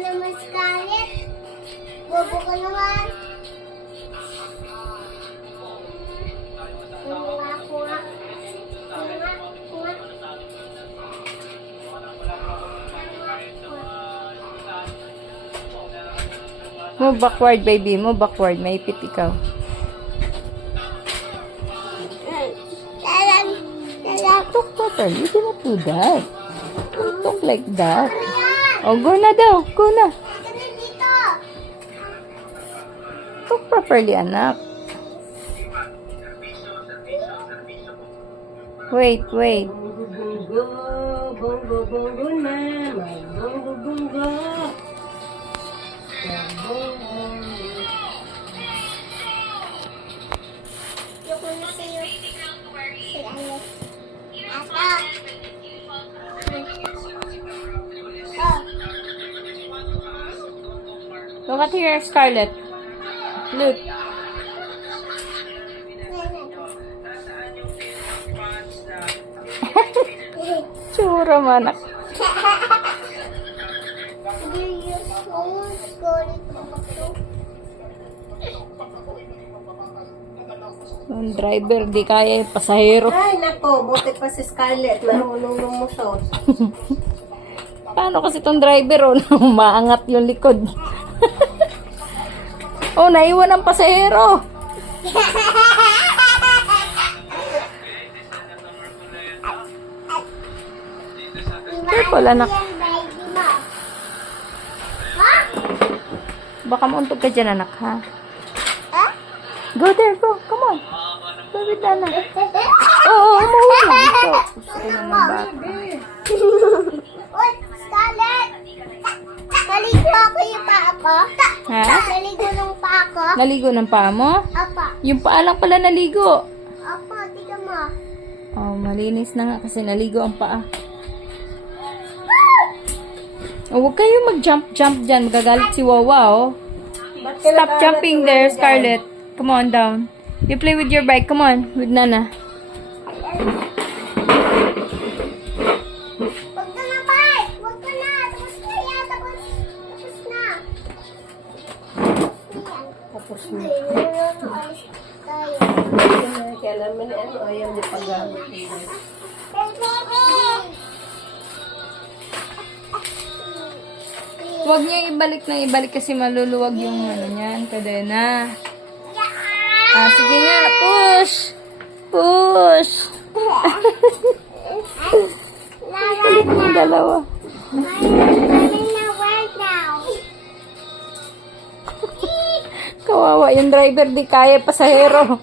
naman, Scarlett. Bobo ka naman. Kuha. Move backward, baby. Move backward. Maipit ikaw. Talk properly. You cannot do that. Don't talk like that. Oh, go na daw. Go na. Dito. Talk properly, anak. Wait. Bongo, bongo na, may bongo. Yung na sa'yo. Si Alex. Ata. Look at here, Scarlett. Look. Tsura mo, anak. Ang driver, di kaya yung pasahero. Ay, nako, buti pa si Scarlett. Marunong lumusot. Paano kasi itong driver, oh, maangat yung likod. Oh, naiwan ang pasahero. Careful, anak. Baka mauntog ka dyan, anak, ha? Go there, go. Come on. Go with Nana. Oo, umuwi lang ito. Gusto naman bata. Uy, Scarlett! Naligo ako yung paa ko. Ha? Naligo ng paa ko. Naligo ng paa mo? Apa. Yung paa lang pala naligo. Apa, tiga mo. Oh, malinis na nga kasi naligo ang paa. Oh, huwag kayo mag-jump dyan. Magagalit si Wawa, oh. Stop jumping there, Scarlett. Come on, down. You play with your bike. Come on, with Nana. Huwag ka na, Pai! Huwag ka na! Tapos na yan! Tapos na! Tapos na. Alis tayo. Kailan mo na ano, ayaw di paggamit. Huwag niya ibalik kasi maluluwag yung ano niyan, kadena. Ah, sige nga, push! Push! Kulit ng dalawa. Kawawa yung driver, di kaya pasahero.